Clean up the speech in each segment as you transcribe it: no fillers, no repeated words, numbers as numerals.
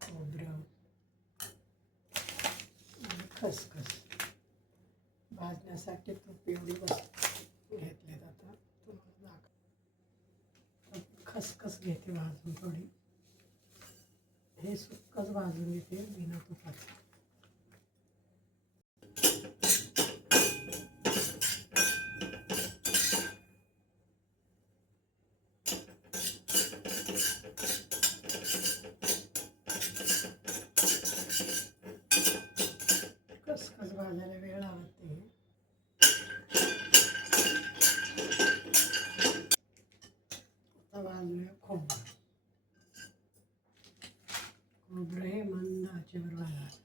खोबरं आणि खसखस भाजण्यासाठी तूप एवढी वस्तू घेतले जातात. तुम्हाला खसखस घेते भाजून थोडी. हे सुक्कच भाजून घेते बिना तुपाचं. खसखस भाजायला वेळ लागते. आता भाजूया खोबरं. खोबरं हे मंद आचेवर भाजायचं.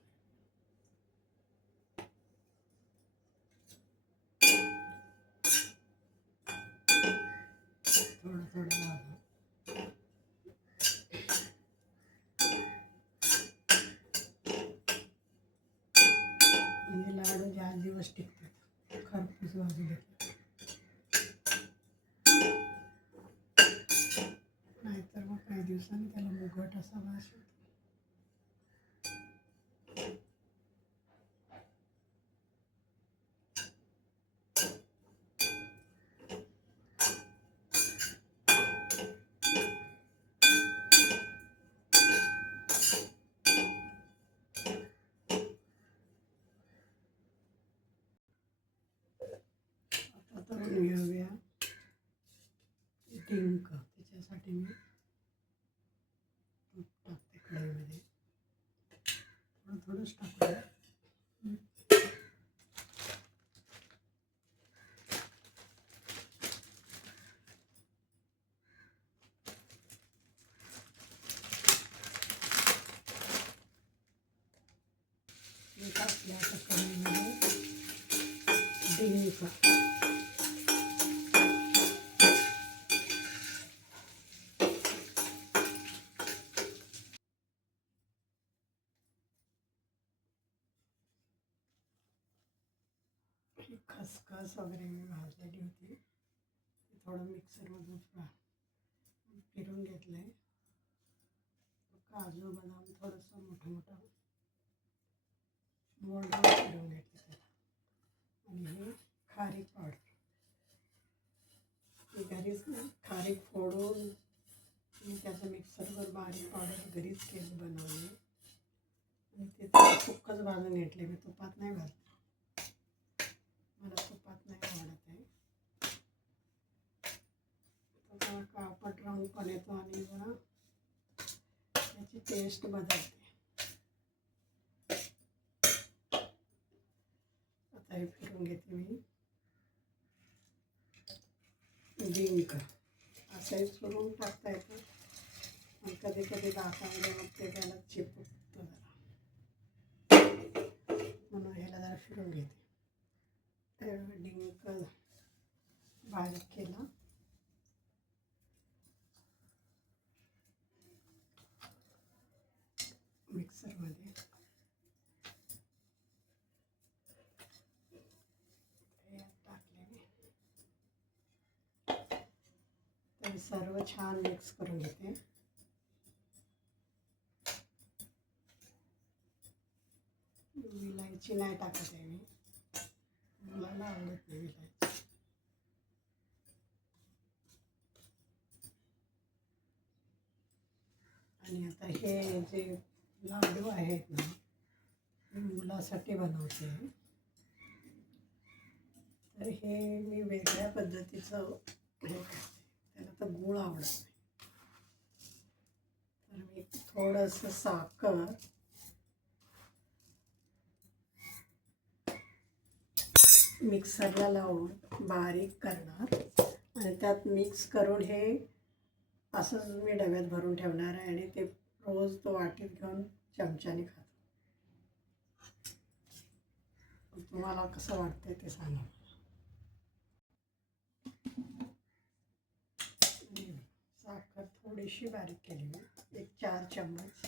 थोडं थोडं भाजून. म्हणजे लाडू जास्त दिवस टिकतात खरपूस भाजून घेतलं. नाहीतर मग काही दिवसांनी त्याला मुगट असा वास येतो. आता तळून घेऊया डिंक. त्याच्यासाठी मी तूप टाकते कढईमध्ये. थोडं थोडंच टाकूया. टाकल्या आता कढईमध्ये डिंक. खसखस वगैरे मी भाजलेली होती. थोडं मिक्सरमधून फिरून घेतलं आहे. काजू बदाम थोडंसं मोठं मोठं मोल्डवर फिरून घेतलं त्याला. आणि हे खारीक पावडर मी घरीच खारीक फोडून मी त्याचं मिक्सरवर बारीक पावडर घरीच केक बनवले. आणि ते सुक्कच भाजून घेतले. मी तुपात नाही भाजले. मला तुपात नाही आवडत आहे. तर काळपट रंग पण येतो आणि जरा त्याची टेस्ट बदलते. आता हे फिरून घेते मी. डिंक असंही चुरून टाकता येतं, पण कधी कधी दातामध्ये मग ते त्याला चिपकतं जरा, म्हणून ह्याला जरा फिरून घेते. डिंक बारीक केला. मिक्सरमध्ये टाकले. ते सर्व छान मिक्स करून घेते. विलायची नाही टाकत आहे मी, मुलाला आवडत नाही विलायची. आणि आता हे जे लाडू आहेत ना, मी मुलासाठी बनवते. तर हे मी वेगळ्या पद्धतीचं हे करते. त्याला तर गूळ आवडत नाही, तर मी थोडंसं साखर मिक्सरला लावून बारीक करणार आणि त्यात मिक्स करून हे असंच मी डब्यात भरून ठेवणार आहे. आणि ते रोज तो वाटीत घेऊन चमच्याने खातो. तुम्हाला कसं वाटतंय ते सांगा. साखर थोडीशी बारीक केली मी, 1-4 चम्मच.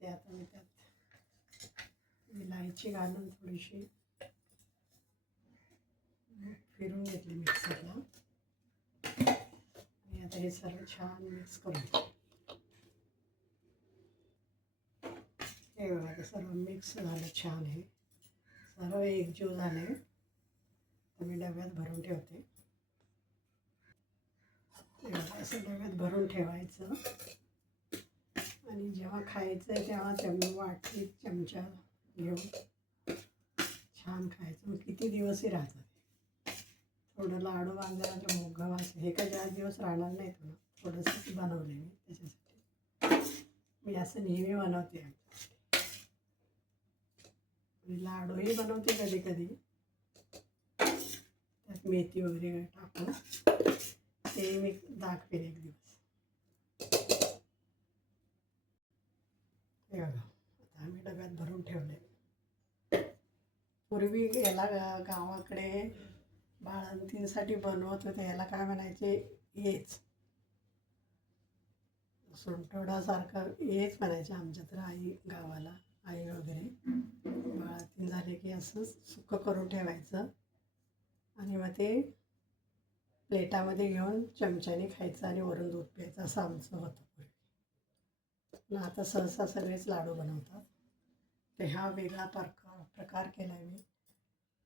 ते आता मी त्यात विलायची घालून थोडीशी फिरून घेतली मिक्सरला. आणि आता हे सर्व छान मिक्स करून हे बघा आता सर्व मिक्स झालं छान. हे सर्व एकजीव झाले. तर मी डब्यात भरून ठेवते. हे बघा असं डब्यात भरून ठेवायचं आणि जेव्हा खायचं आहे तेव्हा वाटीत चमचा घेऊन छान खायचं. मग किती दिवसही राहतात. थोडं लाडू बांधल्यानंतर मोग्गा वास हे काय जास्त दिवस राहणार नाहीत ना. थोडंसं बनवले मी त्याच्यासाठी. मी असं नेहमी बनवते. आणि लाडूही बनवते कधी कधी. त्यात मेथी वगैरे टाकून ते मी दाखवेन एक दिवस. हे बघा आता आम्ही डब्यात भरून ठेवले. पूर्वी याला गावाकडे बाळंतींसाठी बनवत होते. याला काय म्हणायचे, हेच सुंठवडासारखं हेच म्हणायचे आमच्या तर गावाला आई वगैरे. बाळंतीण झाले की असं सुकं करून ठेवायचं आणि मग ते प्लेटामध्ये घेऊन चमच्याने खायचं आणि वरून दूध प्यायचं. असं आमचं होतं पूर्वी. पण आता सहसा सगळेच लाडू बनवतात. ते हा वेगळा प्रकार केला आहे मी.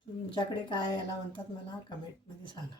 तुमच्याकडे काय याला म्हणतात मला कमेंटमध्ये सांगा.